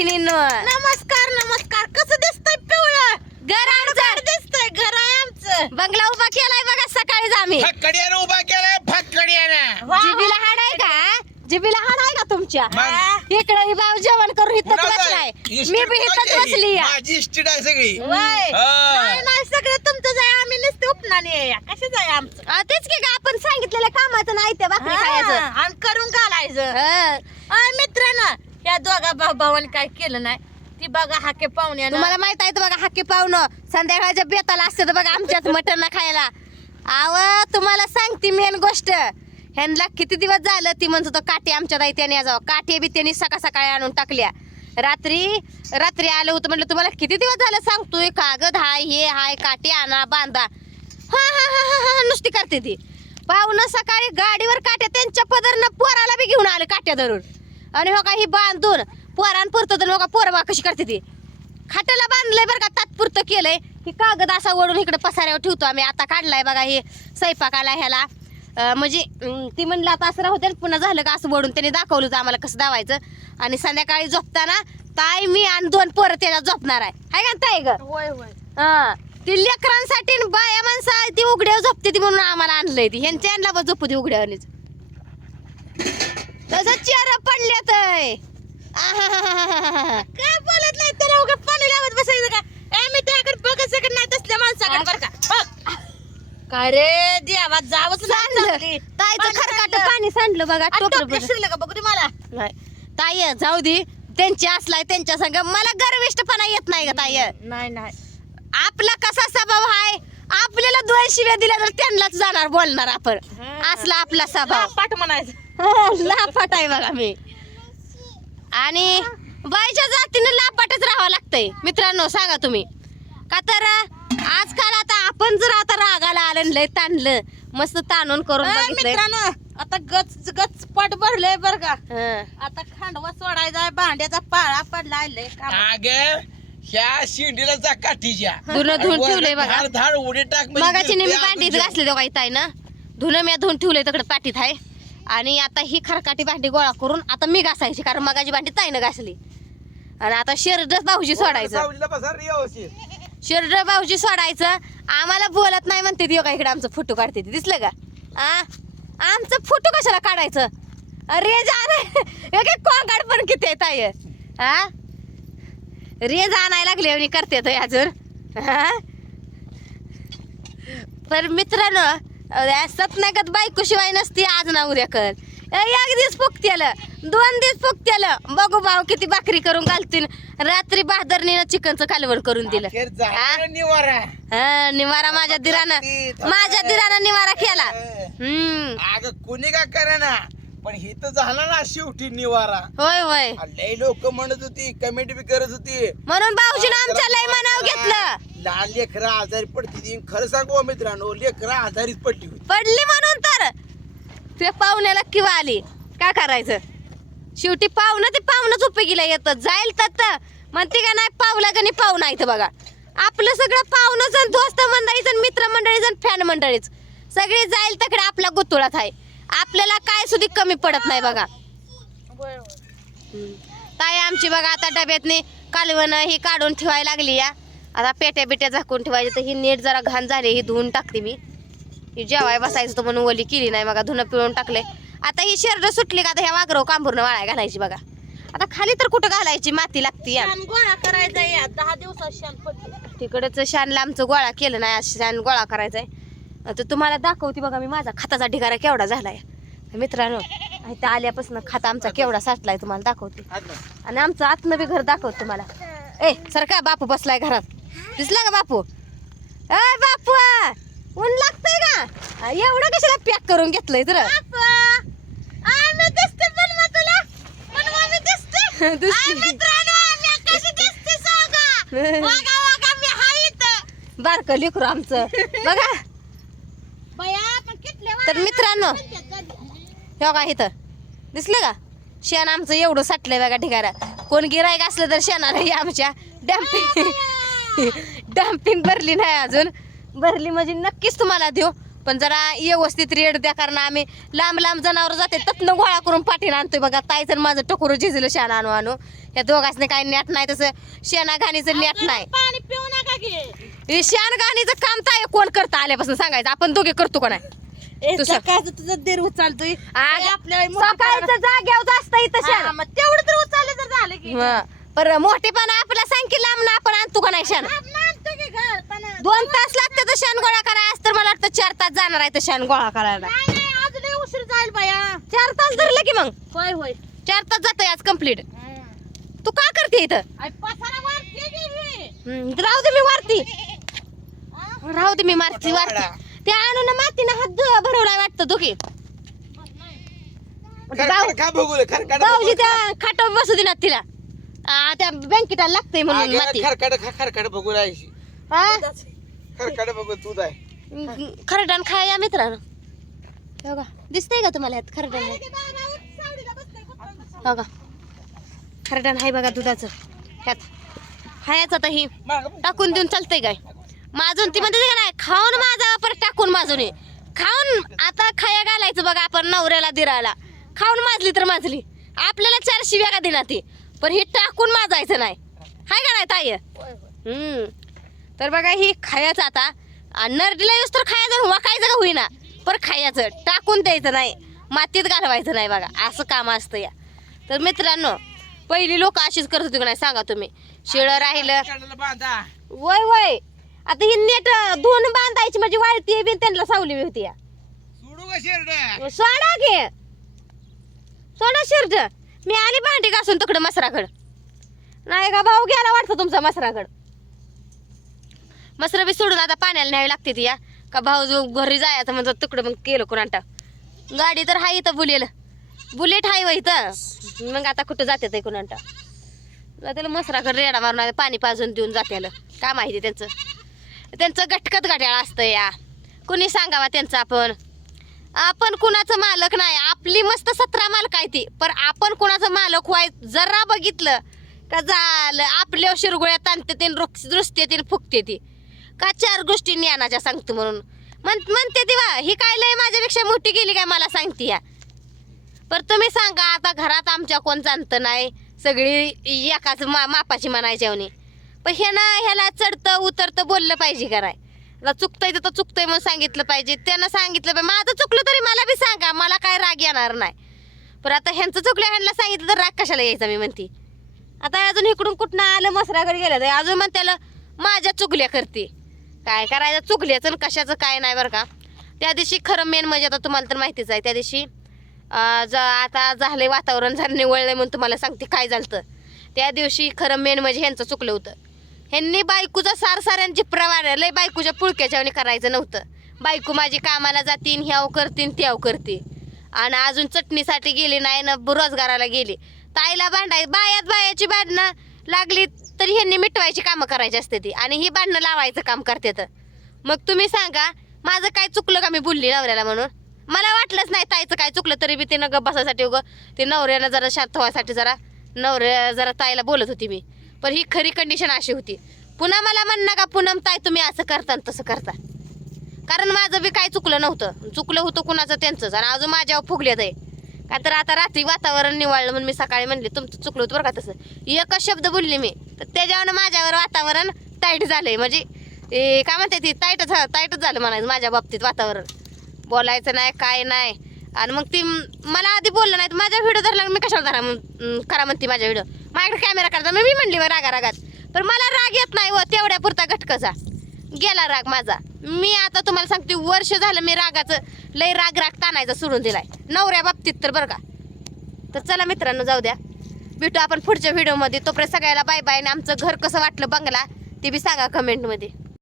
बहिणींनो. नमस्कार नमस्कार. कसं दिसतंय पिवळं? घर आमचं दिसतंय. घर आहे आमचं. बंगला उभा केलाय बघा सकाळीच आम्ही. फक्कड्यानं उभा केलाय फक्कड्यानं. वा, जिबीला हाड आहे का? जिबीला हाड आहे का तुमच्या? मग? इकडे ही भाऊ जेवण करून इथंच कुणाचं? बसलाय. मी बी इथंच कुणाची? आहे? बसली माझी आहे सगळी. वय. हा. नाही नाही सगळं तुमचं आहे. आम्ही नुसते उपनाने आहे. कशाच आहे आमचं? तेच की का आपण सांगितलेलं कामाचं नाही ते भाकरी खायचं. हा, आणि करून घालायचं. हं. अय मित्रांनो या दोघा भाऊ भावाने काय केलं नाही. ती बघा हाके पाहुण्यानं तुम्हाला माहीत आहे बघा हाके पाहुणं. संध्याकाळच्या बेताला असते तर बघा आमच्यात मटण खायला. आव तुम्हाला सांगते मेन गोष्ट. ह्यांना किती दिवस झालं ती म्हणत होतं काठी आमच्या दाई त्याने जावं काठी बी त्यांनी सकाळ सकाळी आणून टाकल्या. रात्री रात्री आलं होतं म्हटलं तुम्हाला किती दिवस झालं सांगतोय कागद हाय हे हाय काठी आणा बांधा. हा हा हा हा हा नुसती करते ती. पाहुणं सकाळी गाडीवर काट्या त्यांच्या पदरनं पोराला बी घेऊन आलं काट्या धरून आणि हो का ही बांधून पोरांपुरतं तर हो का पोरं बा कशी करते ती? खाटाला बांधलंय बरं का तात्पुरतं केलंय. ही कागद असा ओढून इकडे पसाऱ्यावर ठेवतो आम्ही. आता काढलाय बघा हे स्वयंपाकाला ह्याला. म्हणजे ती म्हणलं आता असं राहू दे पुन्हा झालं का? असं ओढून त्यांनी दाखवलं होतं आम्हाला कसं दावायचं. आणि संध्याकाळी झोपताना ताई मी आणि दोन पोरं त्याच्यात झोपणार आहे. हाय का ताई ग? होय होय. हा. ती लेकरांसाठी बाया माणसा ती उघड्यावर झोपते ती म्हणून आम्हाला आणलंय ती. ह्यांच्या बघ झोपू ती उघड्यावरनीच. तसं चेहरा पडल्यात काय बोलत नाही त्याला उगा पाणी लावत बसायचं का? ए मी त्याकडे बघत सकत नाही तसल्या माणसाकडे बरं का. बघ. काय रे? देवा जावंच चांगली. ताईचं खरकाट. पाणी सांडलं बघा टोपलं. शिरलं का बघू दे मला? नाही. ताई जाऊ दे. त्यांची असलाय त्यांच्या संग. मला गर्विष्टपणा येत नाही का ताई. नाही नाही. आपला कसा स्वभाव आहे आपल्याला दोन शिव्या दिल्या तर त्यांनाच जाणार बोलणार आपण. असला आपला स्वभाव. पाठ म्हणायचं. लापाट आहे बघा मी. आणि बाईच्या जातीने लापाटच राहावं लागतंय. मित्रांनो सांगा तुम्ही. का तर आजकाल आता आपण जर आता रागाला आलं लय ताणलं मस्त ताणून करून मित्रांनो आता गच गच पट भरलंय बर का. हं. आता खांडवा सोडायचा भांड्याचा पाळा पडलाय लय अग ह्या शिंडीला जा काठीच्या. धुणं धुवून ठेवलंय बघा. धाड उडी टाक म्हणजे मगाची नेहमी आपण घासले इथं आहे ना धुणं मी धुवून ठेवलंय तिकडे पाठीत आहे. आणि आता ही खरकाटी भांडी गोळा करून आता मी घासायची कारण मगाची भांडी ताईनं घासली. आणि आता शेरडच भाऊजी सोडायचं. शेरड भाऊजी सोडायचं. आम्हाला बोलत नाही म्हणते ती का इकडे आमचं फोटो काढते ती. दिसलं का? आ? आमचं फोटो कशाला काढायचं? रेज आणाय कोंगाड पण किती आहे ताई. हा रेज आणायला लागले करते तो अजून. हा पर मित्रांनो सतनागत बायको शिवाय नसती आज ना उद्या कर एक दिवस फुकतेलं दोन दिवस फुकतेलं बघू भाऊ किती भाकरी करून घालतील रात्री बहादरनीनं चिकनचं कालवण करून दिलं. हा? निवारा. हा, निवारा माझ्या दिरानं. माझ्या दिरानं निवारा केला. हम्म. अग कोणी का करे ना पण हे तर झाला ना शेवटी निवारा. होय होय. लय लोक म्हणत होती कमेंट बी करत होती. म्हणून भाऊजीनं आमच्या लय मनाव घेतलं. लहान लेकरं आजारी पडती ती. खरं सांगू मित्रांनो लेकरं आजारीच पडली होती. पडली म्हणून तर. ते पाहुण्याला किंवा आली. काय करायचं? शेवटी पाहुणं ते पाहुणंच उपयोगीला येतं. जाईल तर म्हणते का नाही पावला का नाही पाहुणा इथं बघा. आपलं सगळं पाहुणं जण दोस्त मंडळी जण मित्र मंडळी जण फॅन मंडळीच. सगळे जाईल तिकडे आपला गुतुळात आहे. आपल्याला काय सुधी कमी पडत नाही बघा. ताई आमची बघा आता डब्यातनी कालवण ही काढून ठेवायला लागली या. आता पेट्या बिट्या झाकून ठेवायच्या तर ही नीट जरा घाण झाली ही धुवून टाकते मी. ही जेवाय बसायचं तर म्हणून ओली केली नाही बघा धुणं पिळून टाकले. आता ही शर्ट सुटली का आता ह्या वागरव कांबूरनं वाळाय घालायची बघा. आता खाली तर कुठं घालायची? माती लागती या. गोळा करायचा या दहा दिवसात शान तिकडच शान लांबचं गोळा केलं नाही शान गोळा करायचाय. तर तुम्हाला दाखवते बघा मी माझा खताचा ढिगारा केवढा झालाय. मित्रांनो इथं आल्यापासून खाता आमचा केवढा साठलाय तुम्हाला दाखवते. आणि आमचं आतनं बी घर दाखवत तुम्हाला. ए सर का बापू बसलाय घरात? दिसला का बापू? ए बापू! ऊन लागतंय का? एवढं कशाला पॅक करून घेतलंय तर? बारक लेकरू आमचं. बघा. तर मित्रांनो हे बघा इथं. दिसलं का? शेण आमचं एवढं साठलंय बघा ठिकाणा कोण गिरायक असलं तर शेणाला आमच्या डॅम्पिंग डॅम्पिंग भरली नाही अजून. भरली म्हणजे नक्कीच तुम्हाला देऊ. पण जरा व्यवस्थित रेड द्या कारण आम्ही लांब लांब जनावर जाते तत्न गोळा करून पाठीनं आणतोय बघा. ताईचं माझं टकोर झिजलं शेण आणू आणू. या दोघांनी काही नेट नाही तसं शेणा घाणीचं नेट नाही. शेण घाणीचं काम ताई कोण करतं आल्यापासून सांगायचं. आपण दोघे करतो का नाही. सकाळचं तुझं देर उचलतोय. आग, आपल्या सकाळचं जाग्यावर असतं इथं शेण तेवढं तर उचललं तर झालं की. पर मोठेपणा आपला सांग की लांब ना आपण आणतो का नाही शेण आपण आणतो की घर पण दोन तास लागते तर शेण गोळा करायला आज तर मला वाटतं चार तास जाणार आहे तर शेण गोळा करायला. नाही नाही अजून लय उशीर जाईल बाया. चार तास धरलं की मग? होय होय. चार तास जातोय आज कंप्लीट तू का करते इथं? आई पसारा वाटते की राहू दे मी वारती राहू दे मी मारती वारती ते आणून ना मातीनं हात धु- भरवलाय वाटतं तू की भाऊ- खा बघू खरकाट भाऊजी त्या खाटावर बसू दे ना तिला. आ, त्या बँकेटा लागतंय म्हणून माती. हा? तू जाय. खरडान खाया मित्रांनो. हो का? दिसतंय का तुम्हाला यात खरडान? आहे? हो का? खरडान आहे बघा दुधाचं. ह्यात. खायचं आता ही. टाकून देऊन चालतंय काय? माजून ती म्हणते का नाही खाऊन ये. खाऊन आता खाया घालायचं बघा आपण नवऱ्याला दिराला खाऊन माजली तर माजली. आपल्याला चार शिव्या का देणार ती? पण हे टाकून माजायचं नाही. हाय का नाही ताई? हम्म. तर बघा ही खायचं आता. नरडीला येऊस तर खायचं वाकायचं का होईना? पण खायचं. टाकून द्यायचं नाही. मातीत घालवायचं नाही बघा. असं काम असतं या. तर मित्रांनो पहिली लोक अशीच करत होती का नाही? सांगा तुम्ही. शिळं राहिलं. वय वय. आता ही नेट धुवून बांधायची म्हणजे वाळती बी त्यांना सावली बी होती या. सोडू का शेरड? सोडा घे सोडा शिरड. मी आली भांडी घासून तिकडं मसराकड. नाही का भाऊ गेला वाटतं तुमचा मसराकड. मसरा बी सोडून आता पाण्याला न्यावी लागते ती या. का भाऊ जो घरी जायचं म्हणजे तिकडं मग केलं कोणाटा गाडी तर हाय इथं बुलेल. बुलेट हाय व इथं. मग आता कुठं जाते ते कोणाटा त्याला मसराकडे रेडा मारून पाणी पाजून देऊन जात्याला काय माहिती त्यांचं. त्यांचं गटकत घड्याळ असतं या. कुणी सांगावा त्यांचं आपण? आपण कुणाचं मालक नाही. आपली मस्त सतरा मालक आहे ती. पण आपण कुणाचं मालक व्हाय जरा बघितलं का झालं आपल्या शिरगुळ्या ताणते तीन दृष्टी तीन फुकते ती. का चार गोष्टी ज्ञानाच्या सांगतो म्हणून? म्हण म्हणते ती वा ही काय लय माझ्यापेक्षा मोठी गेली काय मला सांगते या. पर तुम्ही सांगा आता घरात आमच्या कोण जाणतं नाही? सगळी एकाच मा मापाची म्हणायच्या आवनी पण हे ना ह्याला चढतं उतरतं बोललं पाहिजे का नाही? चुकतंय तर चुकतंय म्हणून सांगितलं पाहिजे. त्यांना सांगितलं पाहिजे. माझं चुकलं तरी मला बी सांगा. मला काय राग येणार नाही. पण आता ह्यांचं चुकलं ह्यांना सांगितलं तर राग कशाला यायचा मी म्हणते. आता अजून इकडून कुठनं आलं मसराकडे गेलं तर अजून मग त्याला माझ्या चुकल्या करते. काय करायचं? चुकल्याचं आणि कशाचं काय नाही बरं का. त्या दिवशी खरं मेन म्हणजे आता तुम्हाला तर माहितीच आहे. त्या दिवशी ज आता झालं वातावरण झालं निवळलं म्हणून तुम्हाला सांगते काय झालं त्या दिवशी खरं मेन म्हणजे ह्यांचं चुकलं होतं. ह्यांनी बायकूचा सार साऱ्यांची प्रवार लय बायकूच्या पुळक्याच्यावणी करायचं नव्हतं. बायको माझी कामाला जातीन ह्याव करतीन त्याव करते आणि अजून चटणीसाठी गेली नाही ना रोजगाराला गेली. ताईला भांडाय बायात बायाची भांडणं लागली तरी ह्यांनी मिटवायची कामं करायची असते ती. आणि ही भांडणं लावायचं काम करते तर. मग तुम्ही सांगा माझं काय चुकलं का मी बोलली नवऱ्याला म्हणून? मला वाटलंच नाही ताईचं काय चुकलं तरी बी ते गप बसायसाठी उगं. ते नवऱ्याला जरा शांत व्हायसाठी जरा नवऱ्या जरा ताईला बोलत होती मी. पण ही खरी कंडिशन अशी होती. पुन्हा मला म्हणणं का पूनम ताई तुम्ही असं करता आणि तसं करता. कारण माझं बी काय चुकलं नव्हतं. चुकलं होतं कुणाचं त्यांचंच आणि अजून माझ्यावर फुगल्यात आहे. का तर आता रात्री वातावरण निवाळलं म्हणून मी सकाळी म्हणले तुमचं चुकलं होतं बरं का तसं. एकच शब्द बोलले मी. तर त्याच्यावर माझ्यावर वातावरण टाईट झालंय. म्हणजे ए, काय म्हणते ती टाईटच टाईटच झालं म्हणायचं माझ्या बाबतीत वातावरण. बोलायचं नाही काय नाही. आणि मग ती मला आधी बोललं नाही माझा व्हिडिओ धरला मी कशाला धरा करा म्हणते माझ्या व्हिडिओ माझ्याकडे कॅमेरा करता मी म्हणली बा रागा रागात पण मला राग येत नाही हो, व तेवढ्या पुरता घटकचा. गेला राग माझा. मी आता तुम्हाला सांगते वर्ष झालं मी रागाचं लय राग राग ताणायचा सोडून दिलाय. नवऱ्या बाबतीत तर बरं का. तर चला मित्रांनो जाऊ द्या. भेटू आपण पुढच्या व्हिडिओमध्ये तोपर्यंत सगळ्याला बाय बाय आणि आमचं घर कसं वाटलं बंगला ते बी सांगा कमेंटमध्ये